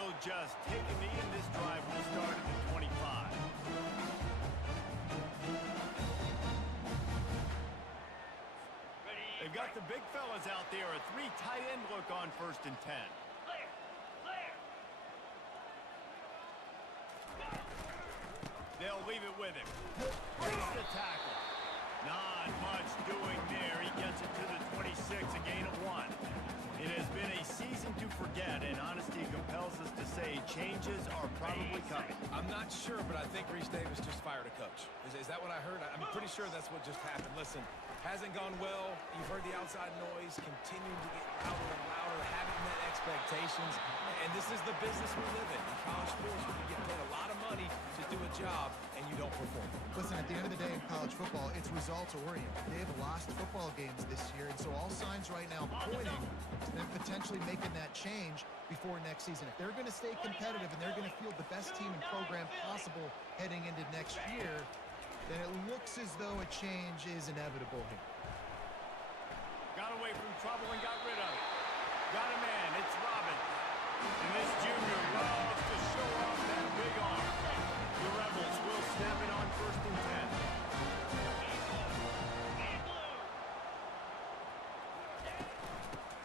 He'll just take a knee, and this drive will start at the 25. They've got the big fellas out there. A 3 tight end look on 1st and 10. They'll leave it with him. Breaks the tackle. Not much doing there. He gets it to the 26, a gain of 1. It has been a season to forget, and honesty compels us to say changes are probably coming. I'm not sure, but I think Reese Davis just fired a coach. Is that what I heard? I'm pretty sure that's what just happened. Listen, hasn't gone well. You've heard the outside noise, continuing to get louder and louder, haven't met expectations. And this is the business we live in college sports, where you get paid a lot of money to do a job, and you don't perform. Listen, at the end of the day in college football, it's results-oriented. They have lost football games this year, and so all signs right now pointing to them potentially making that change before next season. If they're going to stay competitive and they're going to field the best team and program possible heading into next year, then it looks as though a change is inevitable here. Got away from trouble and got rid of it. Got a man. It's Robbins. And this junior loves to show off that big arm. The Rebels will snap it on 1st and 10.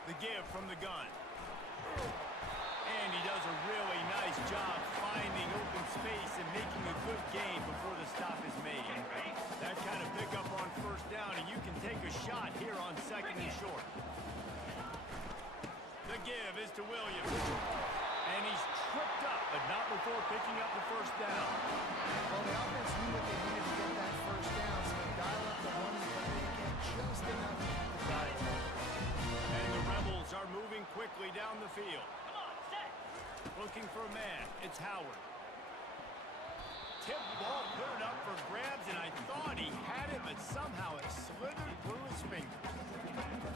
The give from the gun. And he does a really nice job finding open space and making a good gain before the stop is made. That kind of pickup on 1st down, and you can take a shot here on 2nd and short. The give is to Williams. And he's tripped up, but not before picking up the 1st down. Well, the offense knew what they needed to get that 1st down, so they dial up the running play and get just enough to keep the drive going. And the Rebels are moving quickly down the field. Looking for a man. It's Howard. Tip ball, put it up for grabs, and I thought he had it, but somehow it slithered through his fingers.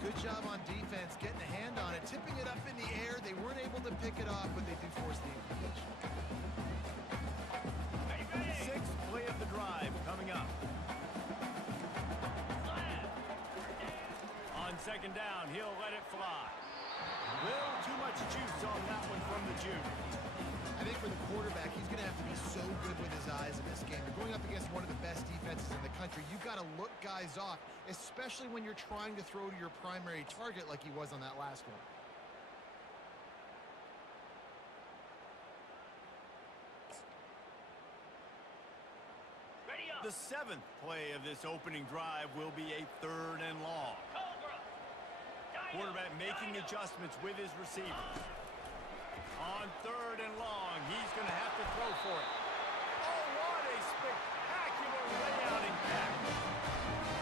Good job on defense, getting a hand on it, tipping it up in the air. They weren't able to pick it off, but they do force the incompletion. 6th play of the drive coming up. On 2nd down, he'll let it fly. Little too much juice on that one from the junior. I think for the quarterback, he's going to have to be so good with his eyes in this game. You're going up against one of the best defenses in the country. You've got to look guys off, especially when you're trying to throw to your primary target like he was on that last one. The 7th play of this opening drive will be a 3rd and long. Quarterback making adjustments with his receivers. On 3rd and long, he's going to have to throw for it. Oh, what a spectacular layout and catch.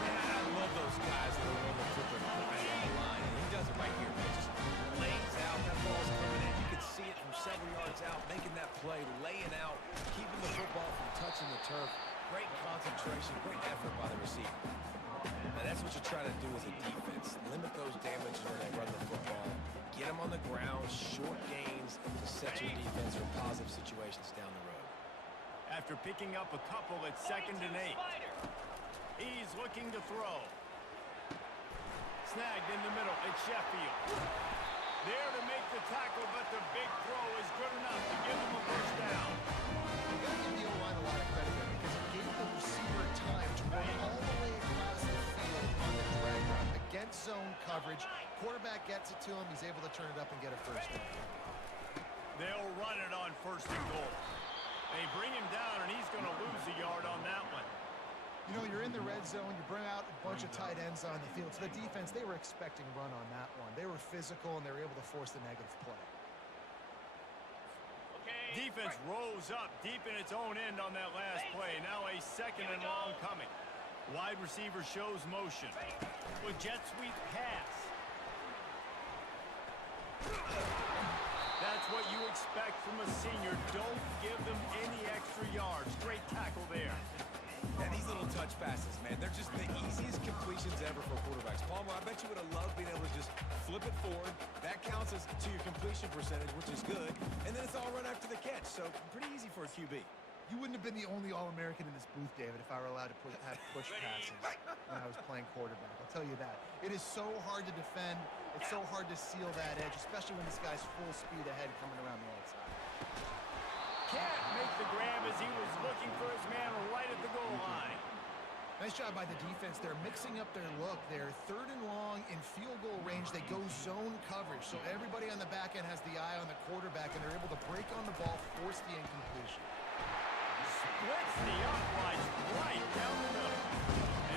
Man, I love those guys that are willing to put their behind on the line. And he does it right here, man. Just lays out. That ball's coming in. You can see it from several yards out, making that play, laying out, keeping the football from touching the turf. Great concentration, great effort by the receiver. Now, that's what you're trying to do as a defense. Limit those damages when they run the football. Get them on the ground, short gains to set your defense for positive situations down the road. After picking up a couple at 2nd and 8. He's looking to throw. Snagged in the middle at Sheffield. There to make the tackle, but the big throw is good enough to give him a 1st down. You've got to give the O-line a lot of credit there because it gave the receiver time to run all the way across the field on the drag route against zone coverage. Quarterback gets it to him. He's able to turn it up and get a 1st down. They'll run it on 1st and goal. They bring him down, and he's going to lose a yard on that one. You know, you're in the red zone. You bring out a bunch of tight ends on the field. So the defense, they were expecting run on that one. They were physical, and they were able to force the negative play. Defense rose up deep in its own end on that last play. Now a 2nd and long coming. Wide receiver shows motion. With jet sweep pass. That's what you expect from a senior. Don't give them any extra yards. Great tackle there. And these little touch passes, man, they're just the easiest completions ever for quarterbacks. Palmer, I bet you would have loved being able to just flip it forward. That counts as to your completion percentage, which is good. And then it's all run after the catch, so pretty easy for a QB. You wouldn't have been the only All-American in this booth, David, if I were allowed to have push passes when I was playing quarterback. I'll tell you that. It is so hard to defend. It's so hard to seal that edge, especially when this guy's full speed ahead coming around the outside. as he was looking for his man right at the goal line. Nice job by the defense. They're mixing up their look. They're 3rd and long in field goal range. They go zone coverage. So everybody on the back end has the eye on the quarterback, and they're able to break on the ball, force the incompletion. Splits the uprights right down the middle.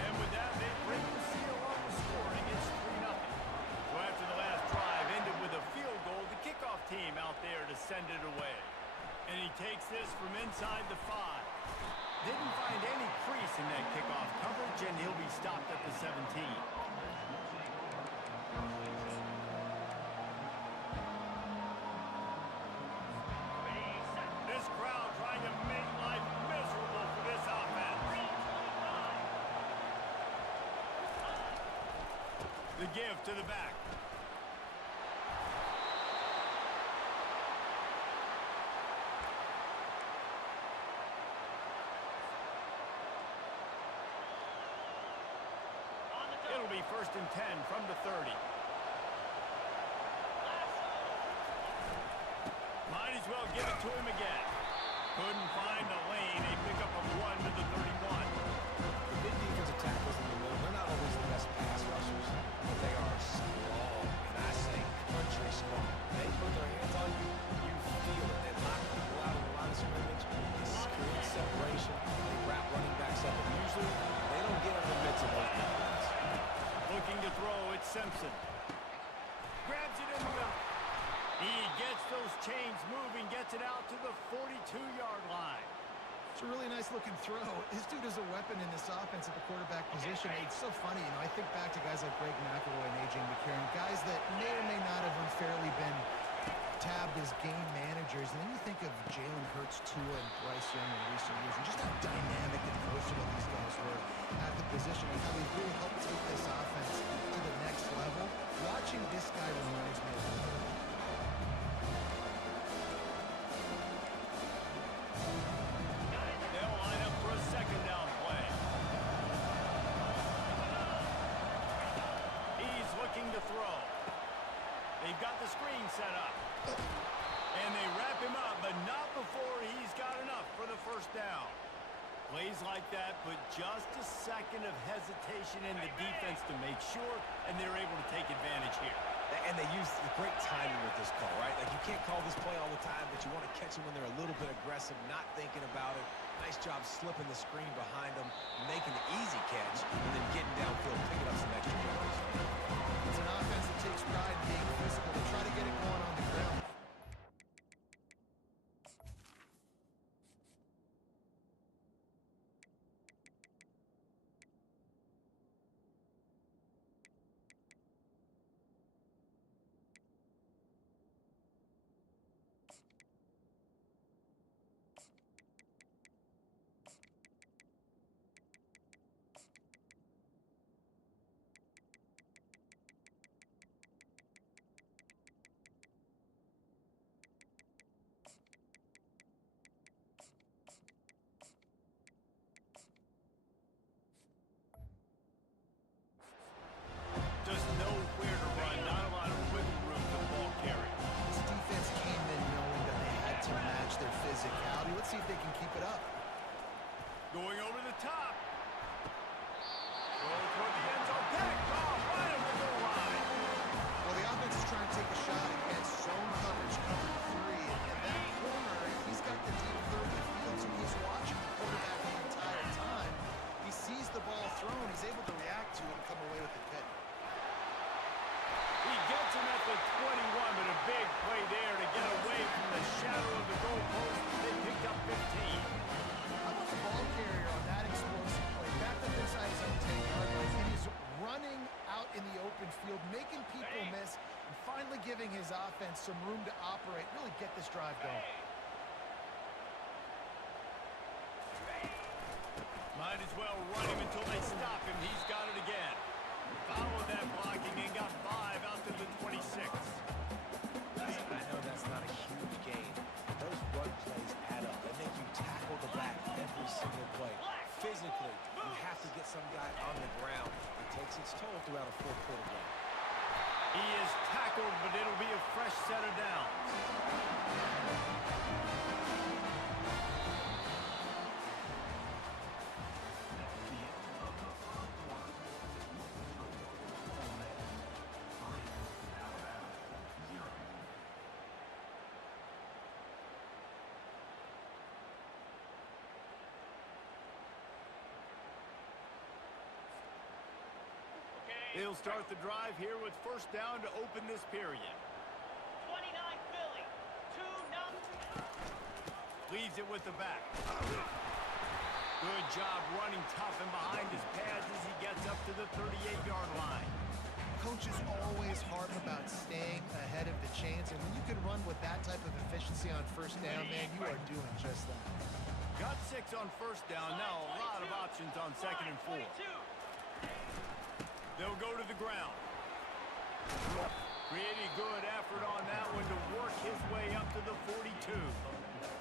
And with that, they break the seal on the scoring. It's 3-0. So after the last drive ended with a field goal, the kickoff team out there to send it away. And he takes this from inside the 5. Didn't find any crease in that kickoff coverage, and he'll be stopped at the 17. This crowd trying to make life miserable for this offense. The give to the back. It'll be 1st and 10 from the 30. Might as well give it to him again. Couldn't find a lane. A pickup of 1 to the 31. The big defensive tackles in the middle, they're not always the best pass rushers, but they are strong, and I say country strong. They put their hands on you, you feel it. They lock people out of the line of scrimmage. They create separation. They wrap running backs up, and usually they don't get in the midst of those big guys. Looking to throw, it's Simpson. Grabs it in the middle. He gets those chains moving, gets it out to the 42-yard line. It's a really nice-looking throw. This dude is a weapon in this offense at the quarterback position. It's so funny, you know, I think back to guys like Greg McElroy and A.J. McCarron, guys that may or may not have unfairly been tabbed as game managers. And then you think of Jalen Hurts, Tua, and Bryce Young in recent years, and just how dynamic and versatile these guys were at the position and how they really helped take this offense to the next level. Watching this guy reminds me of him. They'll line up for a 2nd down play. He's looking to throw. They've got the screen set up. And they wrap him up, but not before he's got enough for the 1st down. Plays like that put just a second of hesitation in the defense to make sure, and they're able to take advantage here. And they use great timing with this call, right? Like, you can't call this play all the time, but you want to catch them when they're a little bit aggressive, not thinking about it. Nice job slipping the screen behind them, making the easy catch, and then getting downfield, picking up some extra yards. It's an offense that takes pride in being physical. They try to get it going on the ground. Just nowhere to run, not a lot of wiggle room for the ball carry. This defense came in knowing that they had to match their physicality. Let's see if they can keep it up. Going over the top. Going toward the end zone. Picked off right at the goal line. Well, the offense is trying to take a shot against zone coverage, cover 3. And that corner, he's got the deep third of the field, so he's watching the quarterback the entire time. He sees the ball thrown. He's able to react to it and come away with the pick. He gets him at the 21, but a big play there to get away from the shadow of the goalpost. They picked up 15. How about the ball carrier on that explosive play? Backed up inside his own 10-yard line, and he's running out in the open field, making people miss, and finally giving his offense some room to operate, really get this drive going. Might as well run him until they stop him. He's got it again. Followed that blocking and got 5 out to the 26. Listen, I know that's not a huge gain, but those run plays add up. They make you tackle the back every single play. Physically, you have to get some guy on the ground. It takes its toll throughout a 4-quarter game. He is tackled, but it'll be a fresh set of downs. They'll start the drive here with first down to open this period. 29 Philly, 2-0. Leaves it with the back. Good job running tough and behind his pads as he gets up to the 38-yard line. Coaches always harp about staying ahead of the chains, and when you can run with that type of efficiency on first down, man, you are doing just that. Got 6 on first down. Now a lot of options on 2nd and 4. They'll go to the ground. Pretty good effort on that one to work his way up to the 42.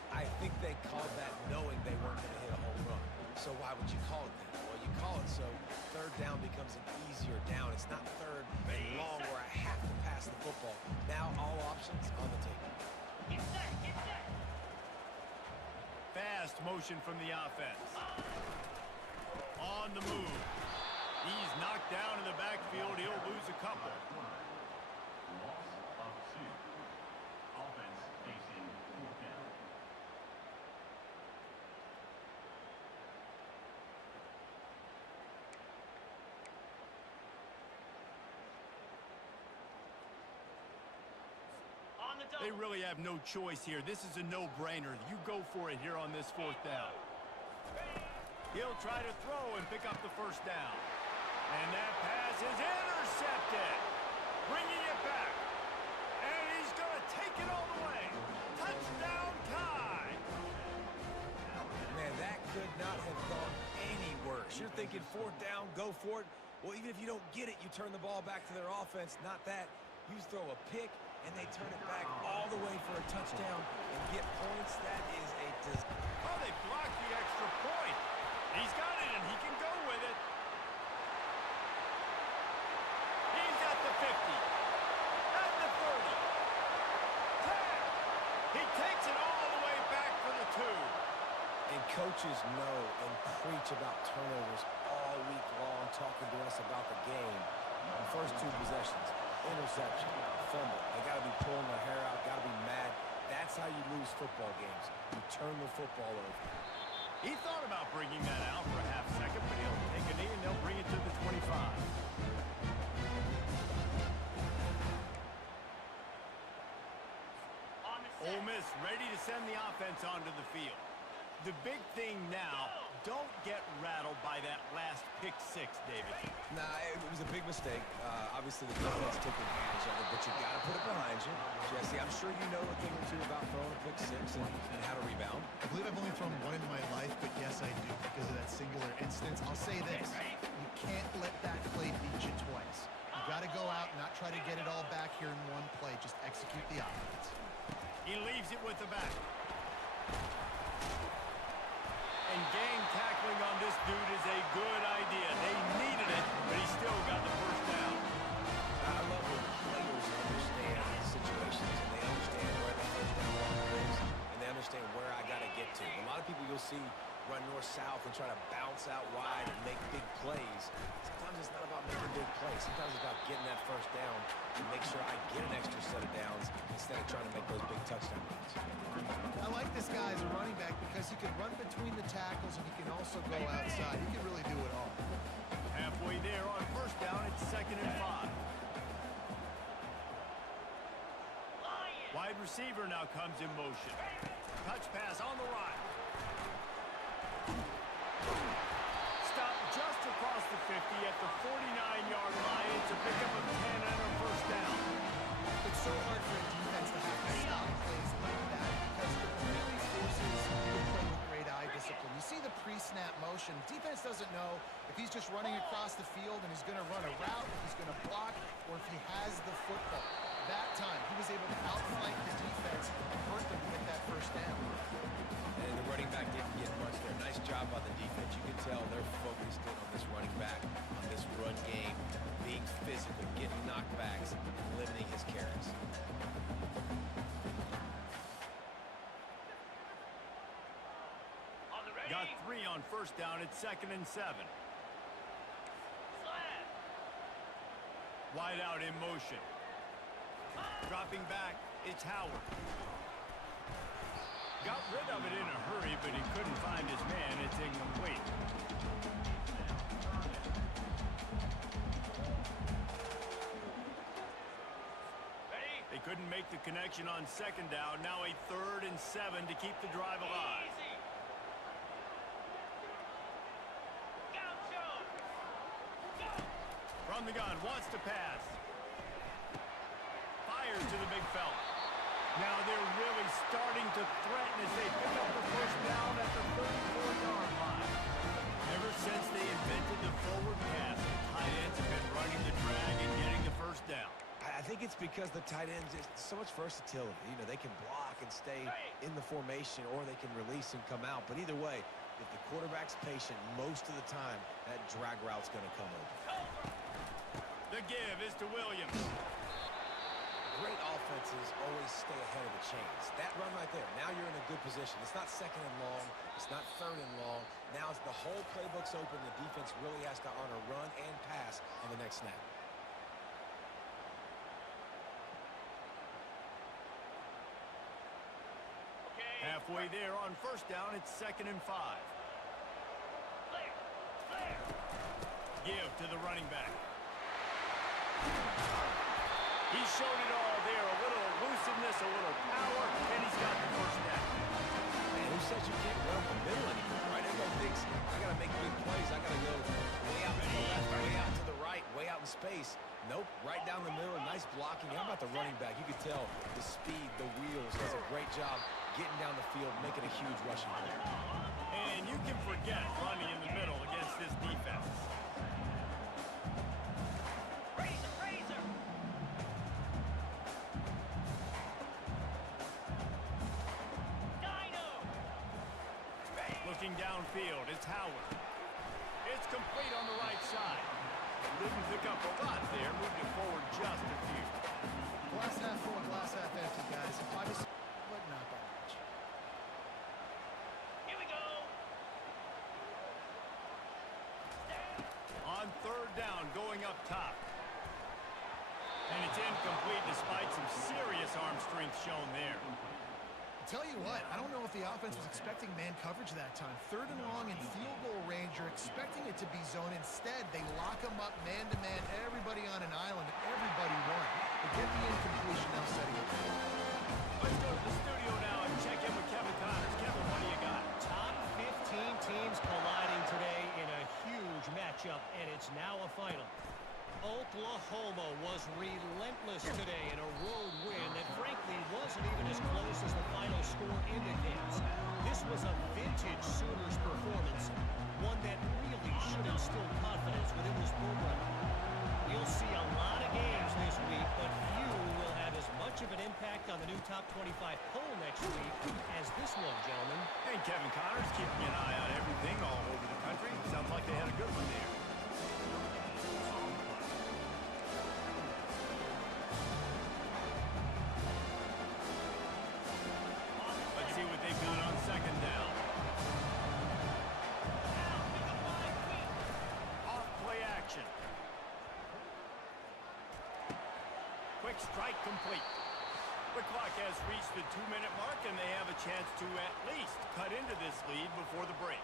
I think they called that knowing they weren't going to hit a home run. So why would you call it that? Well, you call it so third down becomes an easier down. It's not third and long where I have to pass the football. Now all options on the table. Get set, get set. Fast motion from the offense. On the move. He's knocked down in the backfield. He'll lose a couple. Loss of 2. Offense facing 4th down. On the double. They really have no choice here. This is a no-brainer. You go for it here on this 4th down. He'll try to throw and pick up the first down. And that pass is intercepted. Bringing it back. And he's going to take it all the way. Touchdown tie. Man, that could not have gone any worse. You're thinking 4th down, go for it. Well, even if you don't get it, you turn the ball back to their offense. Not that. You throw a pick, and they turn it back all the way for a touchdown and get points. That is a disaster. Oh, they blocked the extra point. He's got it, and he can go with it. He's at the 50. At the 30. 10. He takes it all the way back for the 2. And coaches know and preach about turnovers all week long, talking to us about the game. The first 2 possessions, interception, fumble. They got to be pulling their hair out, got to be mad. That's how you lose football games. You turn the football over. He thought about bringing that out for a half second, but he'll take a knee and they'll bring it to the 25. Ole Miss ready to send the offense onto the field. The big thing now, don't get rattled by that last pick 6, David. Nah, it was a big mistake. Obviously, the defense took advantage of it, but you got to put it behind you. Jesse, I'm sure you know a thing or two about throwing a pick 6 and how to rebound. I believe I've only thrown one in my life, but yes, I do because of that singular instance. I'll say this. You can't let that play beat you twice. You got to go out and not try to get it all back here in one play. Just execute the offense. He leaves it with the back. And game tackling on this dude is a good idea. They needed it, but he still got the first down. I love when players understand situations and they understand where the first down line is and they understand where I got to get to. A lot of people you'll see run north-south and try to bounce out wide and make big plays. Sometimes it's not about making big plays. Sometimes it's about getting that first down and make sure I get an extra set of downs instead of trying to make those big touchdown runs. I like this guy as a running back because he can run between the tackles and he can also go outside. He can really do it all. Halfway there on first down, it's 2nd and 5. Wide receiver now comes in motion. Touch pass on the right. Stop just across the 50 at the 49-yard line. It's a pickup of 10 and a first down. It's so hard for a defense to have to stop plays like that because it really forces the play with great eye discipline. You see the pre-snap motion. Defense doesn't know if he's just running across the field and he's going to run a route, if he's going to block, or if he has the football. That time, he was able to outflank the defense and hurt them to get that first down. And the running back didn't get much there. Nice job by the defense. You can tell they're focused in on this running back, on this run game, being physical, getting knockbacks, and limiting his carries. Got 3 on first down. It's 2nd and 7. Wide out in motion. Dropping back, it's Howard. Got rid of it in a hurry, but he couldn't find his man. It's incomplete. Couldn't make the connection on second down. Now a 3rd and 7 to keep the drive alive. Easy. Gaucho. Go. From the gun, wants to pass. Fires to the big fella. Now they're really starting to threaten as they pick up the first down at the 34-yard line. Ever since they invented the forward pass, the tight ends have been running the drag and getting the first down. I think it's because the tight ends, it's so much versatility. You know, they can block and stay in the formation, or they can release and come out. But either way, if the quarterback's patient, most of the time, that drag route's going to come over. The give is to Williams. Great offenses always stay ahead of the chains. That run right there, now you're in a good position. It's not 2nd and long. It's not 3rd and long. Now it's the whole playbook's open. The defense really has to honor run and pass on the next snap. Halfway there on first down, it's 2nd and 5. Clear. Clear. Give to the running back. He showed it all there. A little elusiveness, a little power, and he's got the first down. Man, who says you can't run up the middle anymore, right? Everybody thinks, I got to make big plays. I got to go way out to the left, way out to the right, way out in space. Nope, right down the middle. Nice blocking. How about the running back? You could tell the speed, the wheels. Does a great job getting down the field, making a huge rushing play. And you can forget running in the middle against this defense. Razor. Razor. Dino. Looking downfield, it's Howard. It's complete on the right side. Didn't pick up a lot there, moved it forward just a few. Glass half full, glass half empty, guys. Obviously, but not that much. Here we go. On 3rd down, going up top. And it's incomplete despite some serious arm strength shown there. Tell you what, I don't know if the offense was expecting man coverage that time. 3rd and long and field goal range, you're expecting it to be zone. Instead, they lock them up man-to-man, everybody on an island, everybody won. They get the incompletion, now setting it. Let's go to the studio now and check in with Kevin Connors. Kevin, what do you got? Top 15 teams colliding today in a huge matchup, and it's now a final. Oklahoma was relentless today in a road win that frankly wasn't even as close as the final score indicates. This was a vintage Sooners performance, one that really should instill confidence within this program. We'll see a lot of games this week, but few will have as much of an impact on the new top 25 poll next week as this one, gentlemen. Hey, Kevin Connors keeping an eye on everything all over the country. Sounds like they had a good one there. Let's see what they've got on 2nd down. Off play action. Quick strike complete. The clock has reached the 2-minute mark, and they have a chance to at least cut into this lead before the break.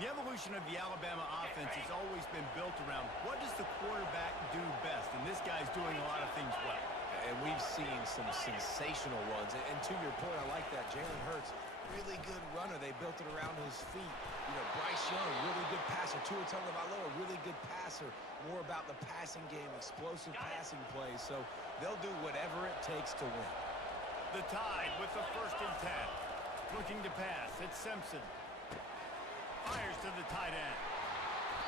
The evolution of the Alabama offense has always been built around what does the quarterback do best, and this guy's doing a lot of things well. And we've seen some sensational ones. And to your point, I like that. Jalen Hurts, really good runner. They built it around his feet. You know, Bryce Young, really good passer. Tua Tagovailoa, really good passer. More about the passing game, explosive passing plays. So they'll do whatever it takes to win. The Tide with the 1st and 10. Looking to pass. It's Simpson. Fires to the tight end.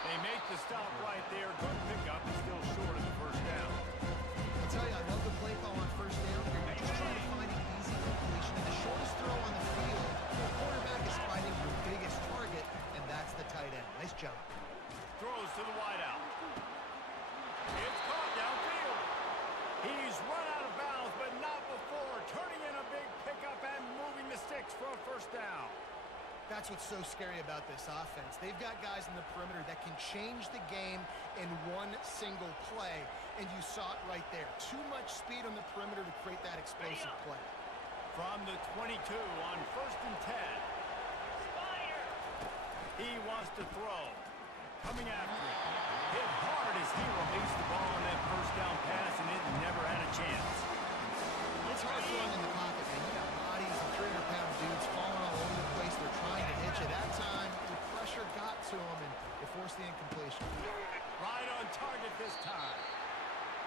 They make the stop right there. Good pickup and still short of the first down. I'll tell you, I love the play call on 1st down. You're just trying to find an easy completion. And the shortest throw on the field, the quarterback is finding your biggest target, and that's the tight end. Nice job. Throws to the wideout. It's caught downfield. He's run out of bounds, but not before. Turning in a big pickup and moving the sticks for a first down. That's what's so scary about this offense. They've got guys in the perimeter that can change the game in one single play, and you saw it right there. Too much speed on the perimeter to create that explosive play. From the 22 on 1st and 10. He wants to throw. Coming after him. Hit hard as he released the ball on that first down pass, and it never had a chance. It's hard throwing in the pocket, man. You got bodies and 300-pound dudes falling all over the place. They're trying to hit you. That time, the pressure got to him, and it forced the incompletion. Right on target this time.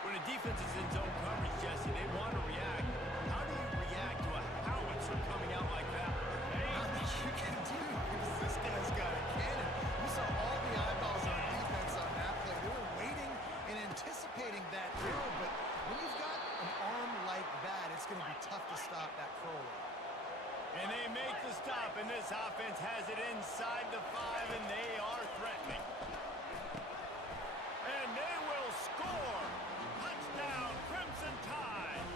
When a defense is in zone coverage, Jesse, they want to react. How do you react to a howitzer coming out like that? Not much you can do because this guy's got a cannon. You saw all the eyeballs on defense on that play. They were waiting and anticipating that throw, but when you've got an arm like that, it's going to be tough to stop that throwaway. And they make the stop, and this offense has it inside the 5, and they are threatening. And they will score. Touchdown, Crimson Tide.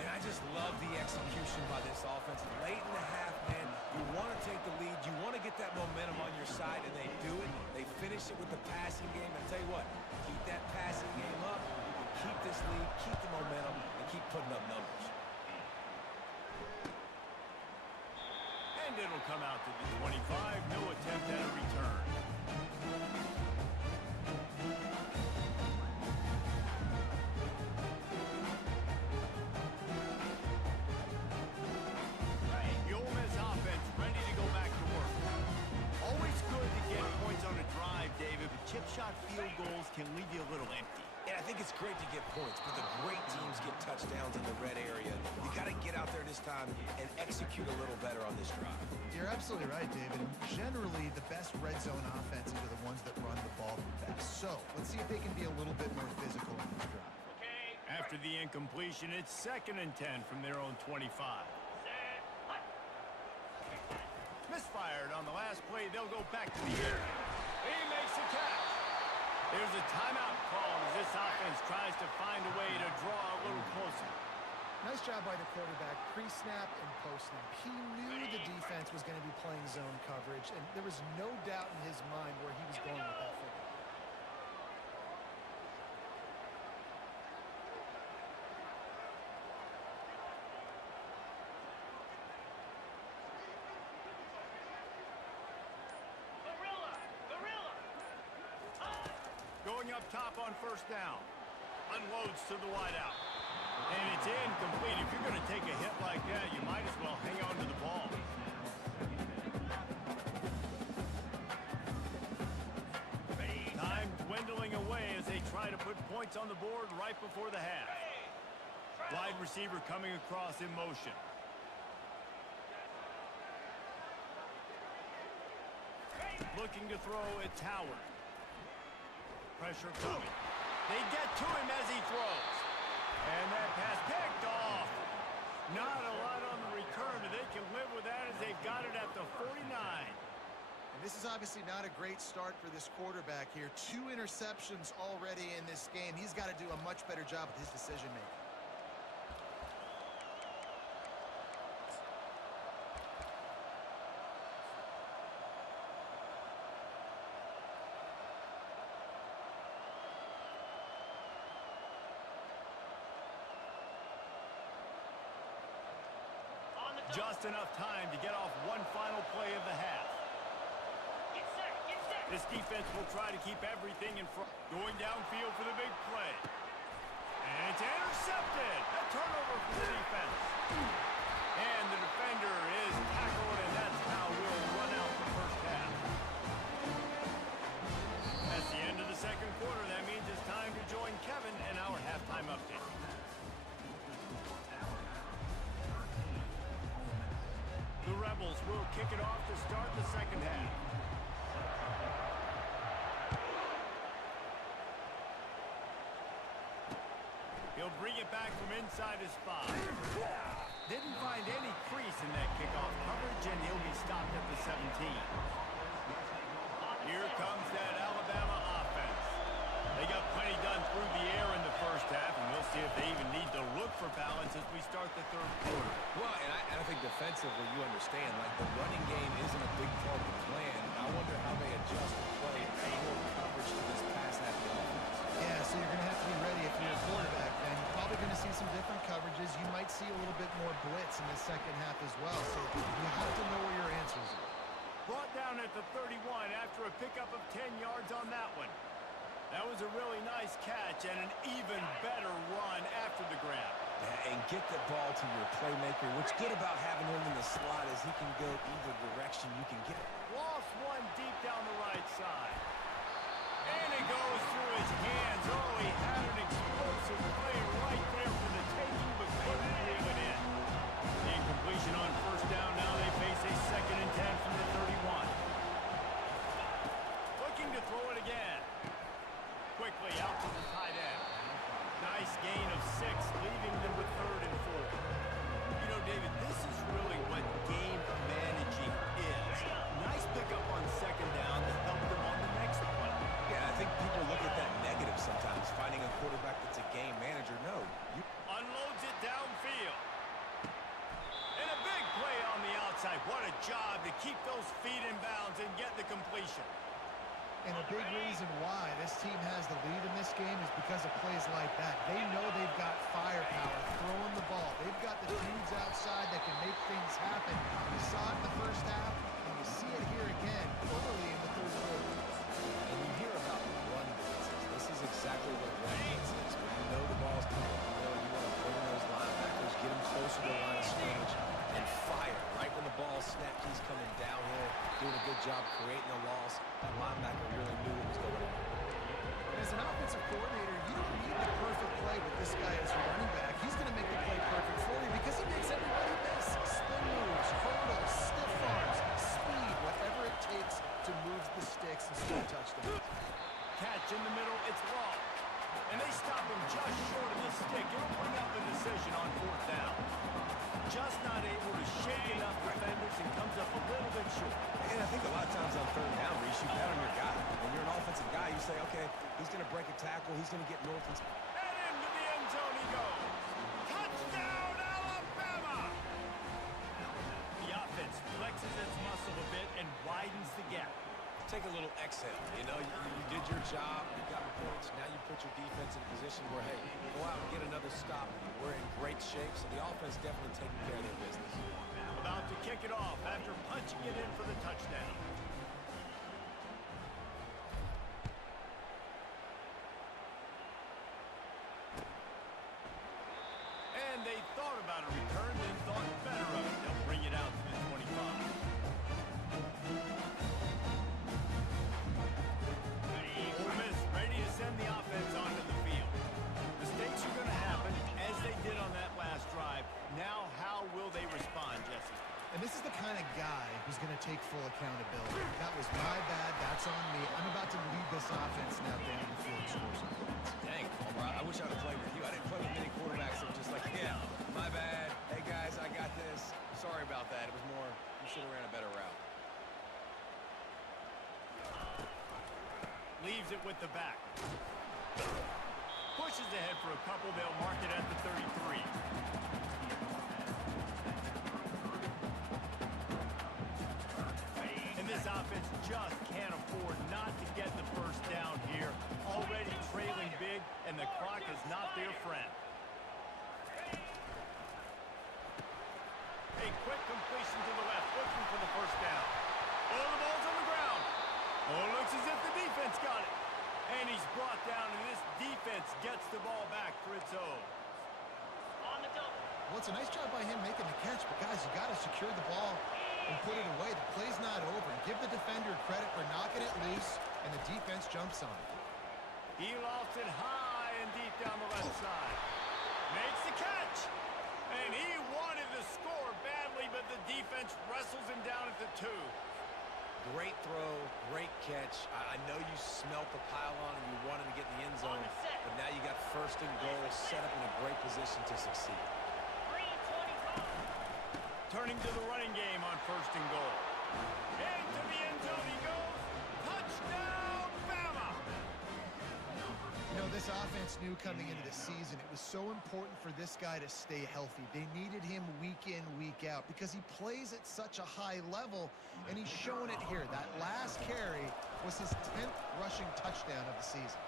And I just love the execution by this offense. Late in the half, man, you want to take the lead. You want to get that momentum on your side, and they do it. They finish it with the passing game. And tell you what, keep that passing game up. You can keep this lead, keep the momentum, and keep putting up numbers. And it'll come out to the 25. No attempt at a return. The Ole Miss offense ready to go back to work. Always good to get points on a drive, David, but chip shot field goals can leave you a little empty. And I think it's great to get points, but the great teams get touchdowns in the red area. You got to get out there this time and execute a little better on this drive. You're absolutely right, David. Generally, the best red zone offenses are the ones that run the ball the best. So let's see if they can be a little bit more physical in this drive. Okay. After the incompletion, it's 2nd and 10 from their own 25. Set. Hut. Misfired on the last play. They'll go back to the air. He makes the catch. There's a timeout call as this offense tries to find a way to draw a little closer. Nice job by the quarterback, pre-snap and post-snap. He knew the defense was going to be playing zone coverage, and there was no doubt in his mind where he was going with that football. Gorilla. Gorilla. Going up top on 1st down. Unloads to the wideout. And it's incomplete. If you're going to take a hit like that, you might as well hang on to the ball. Time dwindling away as they try to put points on the board right before the half. Wide receiver coming across in motion. Looking to throw, it's Howard. Pressure coming. They get to him as he throws. And that pass picked off. Not a lot on the return, but they can live with that as they've got it at the 49. And this is obviously not a great start for this quarterback here. 2 interceptions already in this game. He's got to do a much better job with his decision-making. Just enough time to get off one final play of the half. Get set. Get set. This defense will try to keep everything in front. Going downfield for the big play. And it's intercepted. A turnover for the defense. And the defender is tackled, and that's how we'll run out the 1st half. That's the end of the 2nd quarter. That means it's time to join Kevin in our halftime update. The Rebels will kick it off to start the 2nd half. He'll bring it back from inside his 5. Didn't find any crease in that kickoff coverage, and he'll be stopped at the 17. Here comes that Alabama offense. They got plenty done through the air in the 1st half, and we'll see if they even need to look for balance as we start the 3rd quarter. Well, and I think defensively, you understand, like the running game isn't a big part of the plan. I wonder how they adjust the play and add more coverage to this pass-happy offense. Yeah, so you're going to have to be ready if you're a quarterback. Then you're probably going to see some different coverages. You might see a little bit more blitz in the 2nd half as well. So you have to know where your answers are. Brought down at the 31 after a pickup of 10 yards on that one. That was a really nice catch and an even better run after the grab. And get the ball to your playmaker. What's good about having him in the slot is he can go either direction. You can get it. Lost one deep down the right side. And it goes through his hands. Oh, he had an explosive play right there for the taking, but couldn't reel it in. The incompletion on first down. Now they face a 2nd and 10 from the 31. Looking to throw it again. Quickly out to the tight end. Nice gain of 6, leaving them with 3rd and 4. You know, David, this is really what game managing is. Nice pickup on 2nd down to help them on the next play. Yeah, I think people look at that negative sometimes, finding a quarterback that's a game manager. No. Unloads it downfield. And a big play on the outside. What a job to keep those feet in bounds and get the completion. And a big reason why this team has the lead in this game is because of plays like that. They know they've got firepower throwing the ball. They've got the dudes outside that can make things happen. You saw it in the first half, and you see it here again early in the 3rd quarter. And you hear about run blitzes. This is exactly what a run blitz is. When you know the ball's coming, you know you want to bring those linebackers, get them closer to the line of scrimmage, and fire. Right when the ball snapped, he's coming downhill, doing a good job creating a loss. That linebacker really knew what was going on. As an offensive coordinator, you don't need the perfect play with this guy as your running back. He's going to make the play perfect for you because he makes everybody miss. Spin moves, hurdles, stiff arms, speed, whatever it takes to move the sticks and score touchdowns. Catch in the middle, it's long. And they stop him just short of the stick. It'll bring up the decision on 4th down. Just not able to shake enough defenders and comes up a little bit short. And I think a lot of times on 3rd down, Reese, you bet on your guy. When you're an offensive guy, you say, okay, he's going to break a tackle, he's going to get north and into the end zone he goes. Touchdown, Alabama! The offense flexes its muscle a bit and widens the gap. take a little exhale. You know, you did your job, you got points, now you put your defense in a position where, hey, go out and get another stop. We're in great shape, so the offense definitely taking care of their business. About to kick it off after punching it in for the touchdown. And they thought about a return, then thought better of it. They'll bring it out to the 25. Ole Miss ready to send the offense onto the field. Mistakes are going to happen, as they did on that last drive. Now, how will they respond, Jesse? And this is the kind of guy who's going to take full accountability. That was my bad. That's on me. I'm about to lead this offense now down the field and score some points. Dang, Palmer, I wish I would have played with you. I didn't play with many quarterbacks that were just like, yeah, my bad. Hey, guys, I got this. Sorry about that. It was more, you should have ran a better route. Leaves it with the back. Pushes ahead for a couple. They'll mark it at the 33. And this offense just can't afford not to get the first down here. Already trailing big, and the clock is not their friend. A quick completion to the left, looking for the first down. Oh, the ball's on the ground. Oh, looks as if the defense got it. And he's brought down, and this defense gets the ball back for its own. On the double. Well, it's a nice job by him making the catch, but guys, you got to secure the ball and put it away. The play's not over. Give the defender credit for knocking it loose, and the defense jumps on it. He lofts it high and deep down the left side. Makes the catch. And he wanted to score badly, but the defense wrestles him down at the 2. Great throw, great catch. I know you smelt the pylon and you wanted to get in the end zone, but now you got first and goal set up in a great position to succeed. Green 25. Turning to the running game on first and goal. Into the end zone he goes. Touchdown, Bama! You know, this offense knew coming into the season it was so important for this guy to stay healthy. They needed him week in, week out because he plays at such a high level, and he's shown it here. That last carry was his 10th rushing touchdown of the season.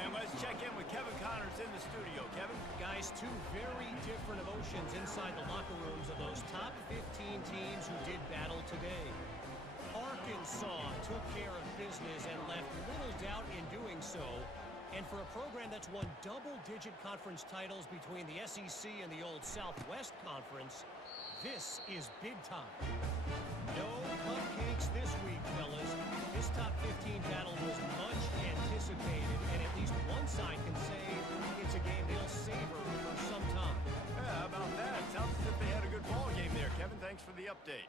And let's check in with Kevin Connors in the studio. Kevin? Guys, two very different emotions inside the locker rooms of those top 15 teams who did battle today. Arkansas took care of business and left little doubt in doing so. And for a program that's won double-digit conference titles between the SEC and the old Southwest Conference, this is big time. No cupcakes this week, fellas. This top 15 battle was much anticipated, and at least one side can say it's a game they'll savor for some time. Yeah, how about that? Sounds as if they had a good ball game there, Kevin. Thanks for the update.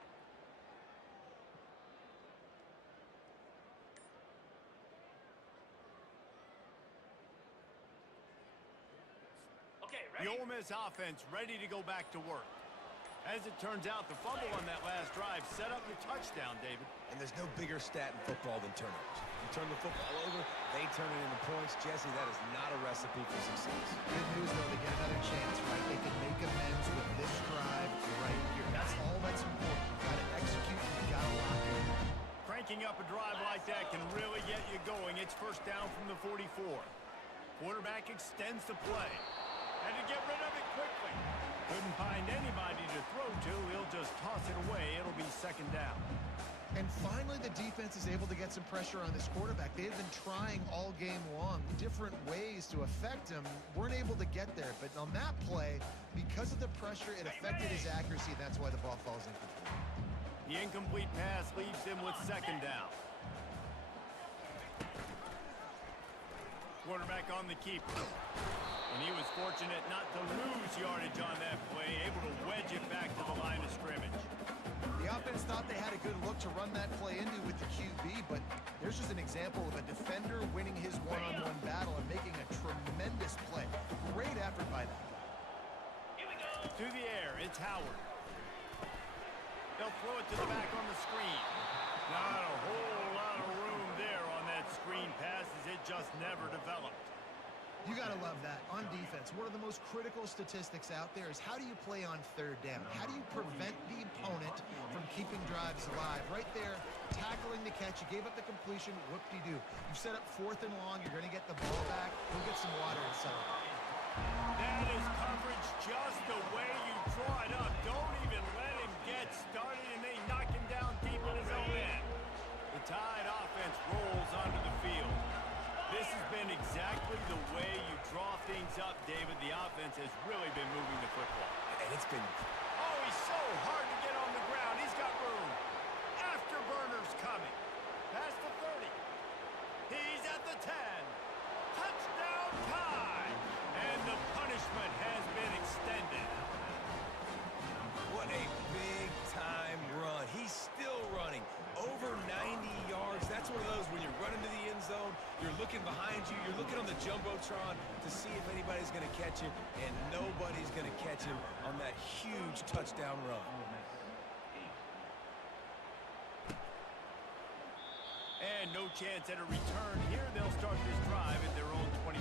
Okay, The ready? Ole Miss offense ready to go back to work. As it turns out, the fumble on that last drive set up the touchdown, David. And there's no bigger stat in football than turnovers. You turn the football over, they turn it into points. Jesse, that is not a recipe for success. Good news, though, they get another chance, right? They can make amends with this drive right here. That's all that's important. You've got to execute, and you've got to lock in. Cranking up a drive like that can really get you going. It's first down from the 44. Quarterback extends the play. And to get rid of it quickly. Couldn't find anybody to throw to. He'll just toss it away. It'll be second down. And finally, the defense is able to get some pressure on this quarterback. They've been trying all game long, different ways to affect him. Weren't able to get there. But on that play, because of the pressure, it affected his accuracy. That's why the ball falls incomplete. The incomplete pass leaves him with second down. Quarterback on the keeper. And he was fortunate not to lose yardage on that play, able to wedge it back to the line of scrimmage. The offense thought they had a good look to run that play into with the QB, but there's just an example of a defender winning his one-on-one battle and making a tremendous play. Great effort by that guy. Here we go. To the air, it's Howard. They'll throw it to the back on the screen. Not a whole lot of room there on that screen pass as it just never developed. You got to love that. On defense, one of the most critical statistics out there is how do you play on third down? How do you prevent the opponent from keeping drives alive? Right there, tackling the catch. You gave up the completion. Whoop-de-doo. You set up fourth and long. You're going to get the ball back. Go get some water and settle. That is coverage just the way you draw it up. Don't even let him get started, and they knock him down deep in his own end. The Tide offense rolls onto the field. This has been exactly the way you draw things up, David. The offense has really been moving the football. And it's been... Oh, he's so hard to get on the ground. He's got room. Afterburners coming. Past the 30. He's at the 10. Touchdown time. And the punishment has been extended. What a big-time run. He's still running. Over 90 yards. That's one of those when you're running to the end zone, you're looking behind you, you're looking on the Jumbotron to see if anybody's going to catch him, and nobody's going to catch him on that huge touchdown run. And no chance at a return here. They'll start this drive at their own 25.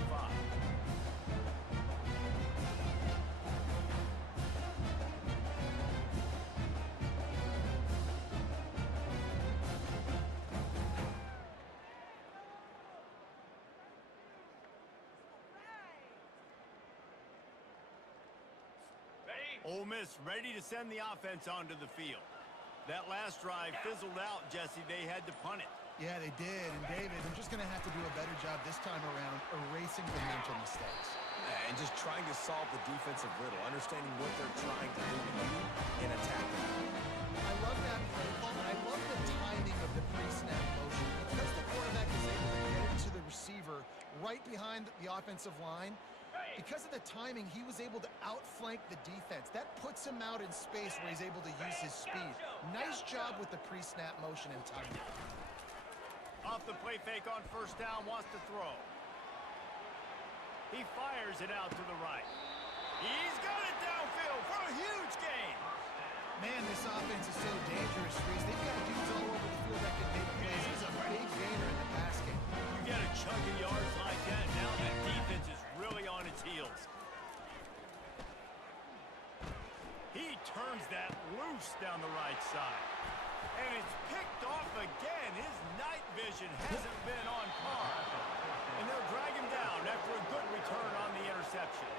Ole Miss ready to send the offense onto the field. That last drive fizzled out, Jesse. They had to punt it. Yeah, they did. And, David, they're just going to have to do a better job this time around erasing the mental mistakes. And just trying to solve the defensive riddle, understanding what they're trying to do to you and attacking. I love that play call, and I love the timing of the pre-snap motion. Because the quarterback is able to get it to the receiver right behind the offensive line, because of the timing, he was able to outflank the defense. That puts him out in space where he's able to use his speed. Nice job with the pre-snap motion and timing. Off the play fake on first down, wants to throw. He fires it out to the right. He's got it downfield for a huge gain. Man, this offense is so dangerous, Reese. They've got dudes all over the field that can make plays. He's a big gainer in the pass game. You get a chunk of yards like that, now that defense is really on its heels. He turns that loose down the right side. And it's picked off again. His night vision hasn't been on par. And they'll drag him down after a good return on the interception.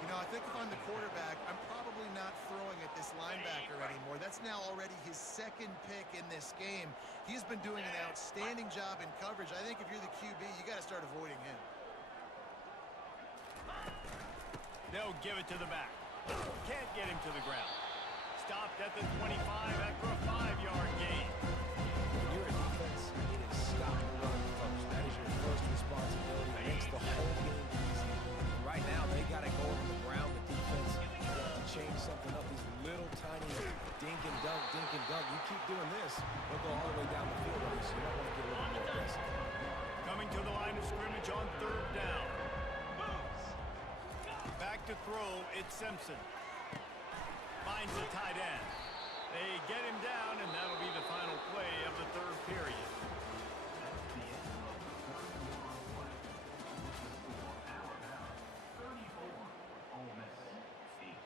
You know, I think if I'm the quarterback, I'm probably not throwing at this linebacker anymore. That's now already his second pick in this game. He's been doing an outstanding job in coverage. I think if you're the QB, you got to start avoiding him. They'll give it to the back. Can't get him to the ground. Stopped at the 25 after a 5-yard gain. When you're a defense, it is stop the run first. That is your first responsibility. It makes the whole game easy. And right now, they got to go on the ground. The defense has to change something up. These little tiny dink and dunk, dink and dunk. You keep doing this, they'll go all the way down the field on you, so you might want to get a little more aggressive. Coming to the line of scrimmage on 3rd down. Back to throw, it's Simpson. Finds the tight end. They get him down, and that'll be the final play of the 3rd period. That's the end of the third quarter play. Alabama 34, Ole Miss 8.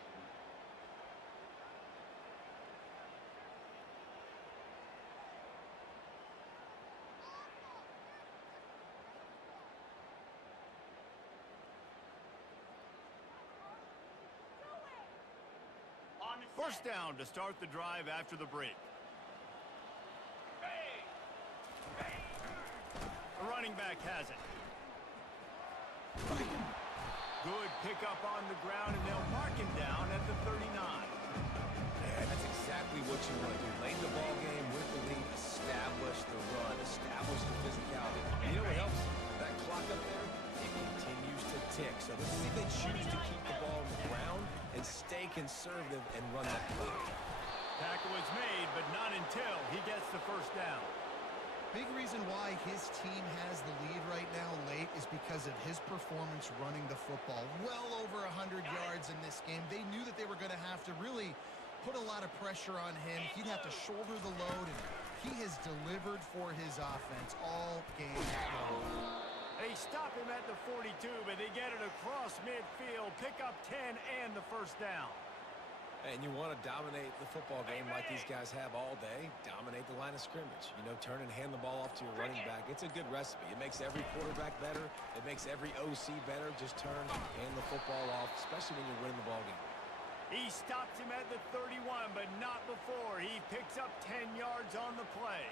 On the First down to start the drive after the break. The running back has it. Good pickup on the ground, and they'll mark him down at the 39. Yeah, that's exactly what you want to do. Late in the ball game with the lead, establish the run, establish the physicality. And you know what helps? That clock up there, it continues to tick. So this is if they choose to keep the ball on the ground and stay conservative and run that play. Tackle is made, but not until he gets the first down. Big reason why his team has the lead right now late is because of his performance running the football. Well over 100 yards in this game. They knew that they were going to have to really put a lot of pressure on him. He'd have to shoulder the load, and he has delivered for his offense all game long. They stop him at the 42, but they get it across midfield, pick up 10 and the first down. And you want to dominate the football game like these guys have all day. Dominate the line of scrimmage. You know, turn and hand the ball off to your running back. It's a good recipe. It makes every quarterback better. It makes every OC better. Just turn, hand the football off, especially when you're winning the ball game. He stops him at the 31, but not before. He picks up 10 yards on the play.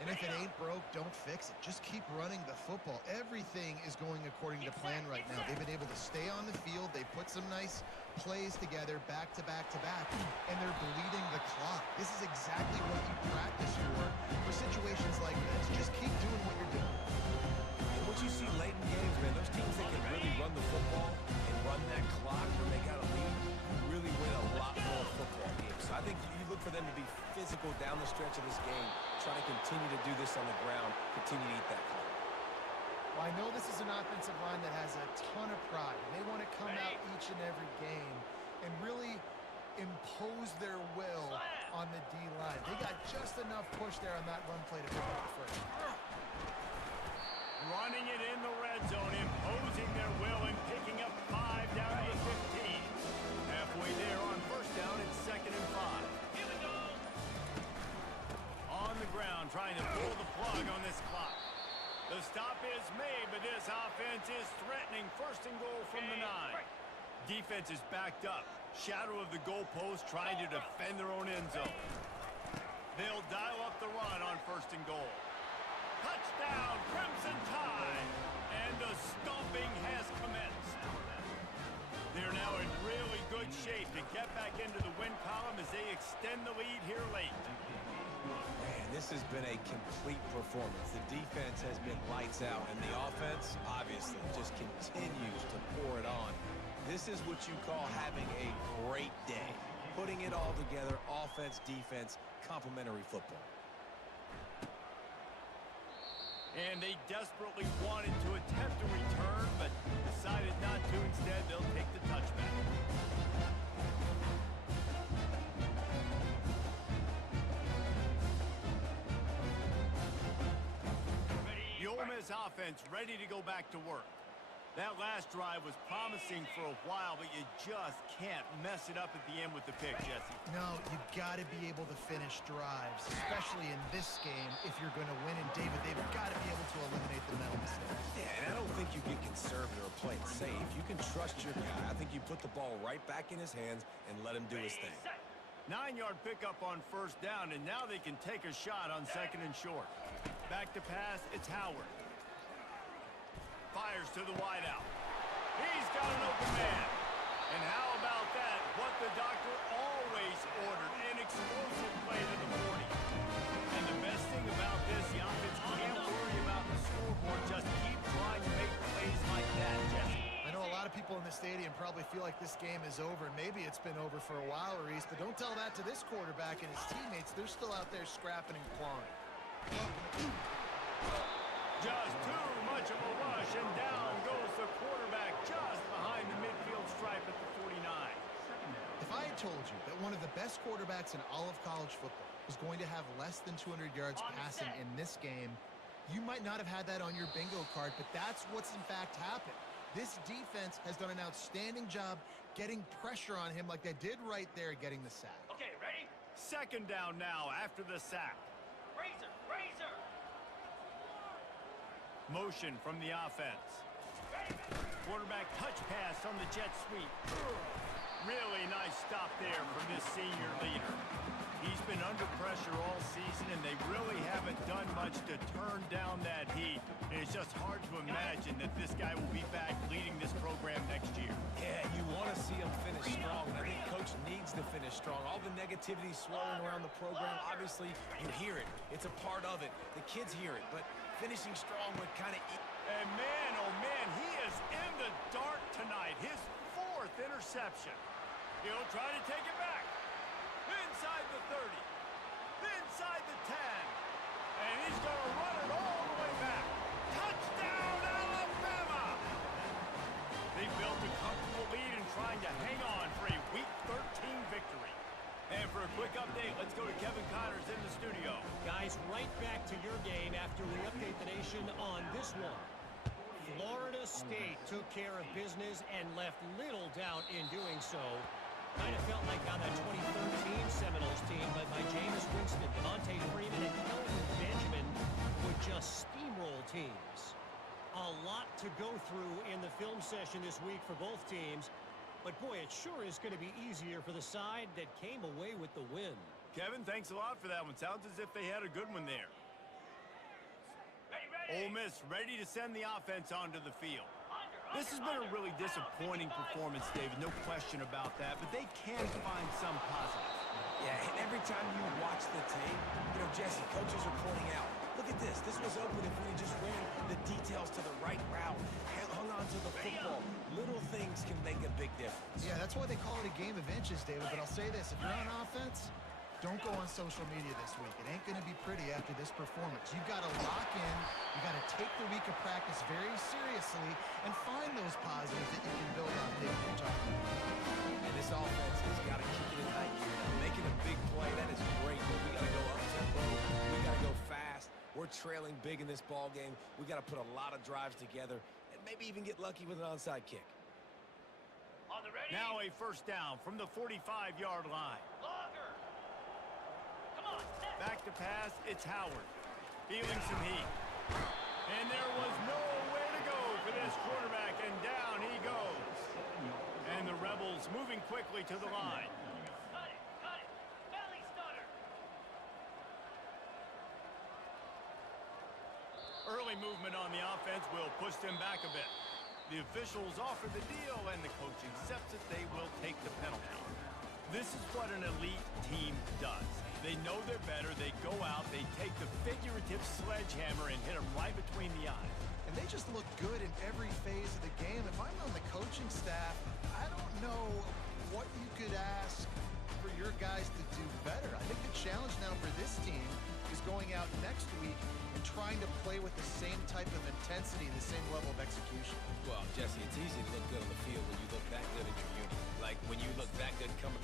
And if it ain't broke, don't fix it. Just keep running the football. Everything is going according to plan right now. They've been able to stay on the field. They put some nice plays together back to back to back, and they're bleeding the clock. This is exactly what you practice for situations like this. Just keep doing what you're doing. And what you see late in games, man, those teams that can really run the football and run that clock when they got a lead, really win a lot more football games. So I think you look for them to be physical down the stretch of this game, try to continue to do this on the ground, continue to eat that clock. Well, I know this is an offensive line that has a ton of pride. They want to come out each and every game and really impose their will on the D-line. They got just enough push there on that run play to pick up the first. Running it in the red zone, imposing their will and picking up 5 down to the 15. Halfway there on first down, it's 2nd and 5. Here we go. On the ground, trying to pull the plug on this clock. The stop is made, but this offense is threatening 1st and goal from the 9. Defense is backed up. Shadow of the goalpost, trying to defend their own end zone. They'll dial up the run on 1st and goal. Touchdown, Crimson Tide! And the stomping has commenced. They're now in really good shape to get back into the win column as they extend the lead here late. Man, this has been a complete performance. The defense has been lights out, and the offense, obviously, just continues to pour it on. This is what you call having a great day. Putting it all together, offense, defense, complementary football. And they desperately wanted to attempt a return, but decided not to. Instead, they'll take the touchback. The Ole Miss offense ready to go back to work. That last drive was promising for a while, but you just can't mess it up at the end with the pick, Jesse. No, you've got to be able to finish drives, especially in this game if you're going to win. And, David, they've got to be able to eliminate the mental mistakes. Yeah, and I don't think you get conservative or play it safe. You can trust your guy. I think you put the ball right back in his hands and let him do his thing. 9-yard pickup on first down, and now they can take a shot on 2nd and short. Back to pass, it's Howard. Fires to the wideout. He's got an open man. And how about that? What the doctor always ordered, an explosive play to the 40. And the best thing about this, the offense can't worry about the scoreboard. Just keep trying to make plays like that, Jesse. I know a lot of people in the stadium probably feel like this game is over. Maybe it's been over for a while, Reese, but don't tell that to this quarterback and his teammates. They're still out there scrapping and clawing. Just too much of a rush, and down goes the quarterback just behind the midfield stripe at the 49. If I had told you that one of the best quarterbacks in all of college football was going to have less than 200 yards passing in this game, you might not have had that on your bingo card, but that's what's in fact happened. This defense has done an outstanding job getting pressure on him like they did right there getting the sack. Okay, ready? Second down now after the sack. Razor, razor. Motion from the offense. Quarterback touch pass on the jet sweep. Really nice stop there from this senior leader. He's been under pressure all season, and they really haven't done much to turn down that heat. And it's just hard to imagine that this guy will be back leading this program next year. Yeah, you want to see him finish strong, and I think Coach needs to finish strong. All the negativity swirling around the program, obviously, you hear it. It's a part of it. The kids hear it, but finishing strong would kind of... And man, oh man, he is in the dark tonight. His 4th interception. He'll try to take it back. Inside the 30. Inside the 10. And he's going to run it all the way back. Touchdown, Alabama! They built a comfortable lead and trying to hang on for a Week 13 victory. And for a quick update, let's go to Kevin Connors in the studio. Guys, right back to your game after we update the nation on this one. Florida State took care of business and left little doubt in doing so. Kind of felt like on that 2013 Seminoles team, but by Jameis Winston, Devontae Freeman, and Kelvin Benjamin would just steamroll teams. A lot to go through in the film session this week for both teams, but boy, it sure is going to be easier for the side that came away with the win. Kevin, thanks a lot for that one. Sounds as if they had a good one there. Ole Miss ready to send the offense onto the field. This has been a really disappointing performance, David, no question about that, but they can find some positives. Yeah, and every time you watch the tape, Jesse, coaches are pointing out, look at this. This was open if we just ran the details to the right route, hung on to the football. Little things can make a big difference. Yeah, that's why they call it a game of inches, David, but I'll say this. If you're on offense, don't go on social media this week. It ain't going to be pretty after this performance. You've got to lock in. You've got to take the week of practice very seriously and find those positives that you can build on, David, you're talking about. And this offense has got to kick it in high gear. Making a big play, that is great, but we got to go up-tempo. We got to go fast. We're trailing big in this ball game. We got to put a lot of drives together and maybe even get lucky with an onside kick. On the ready. Now a first down from the 45-yard line. Longer. Come on, set. Back to pass, it's Howard. Feeling some heat. And there was nowhere to go for this quarterback, and down he goes. And the Rebels moving quickly to the line. Cut it, cut it. Belly stunner. Early movement on the offense will push them back a bit. The officials offer the deal, and the coach accepts it. They will take the penalty. This is what an elite team does. They know they're better. They go out. They take the figurative sledgehammer and hit them right between the eyes. And they just look good in every phase of the game. If I'm on the coaching staff, I don't know what you could ask for your guys to do better. I think the challenge now for this team is going out next week and trying to play with the same type of intensity, the same level of execution. Well, Jesse, it's easy to look good on the field when you look that good in your unit. Like when you look that good coming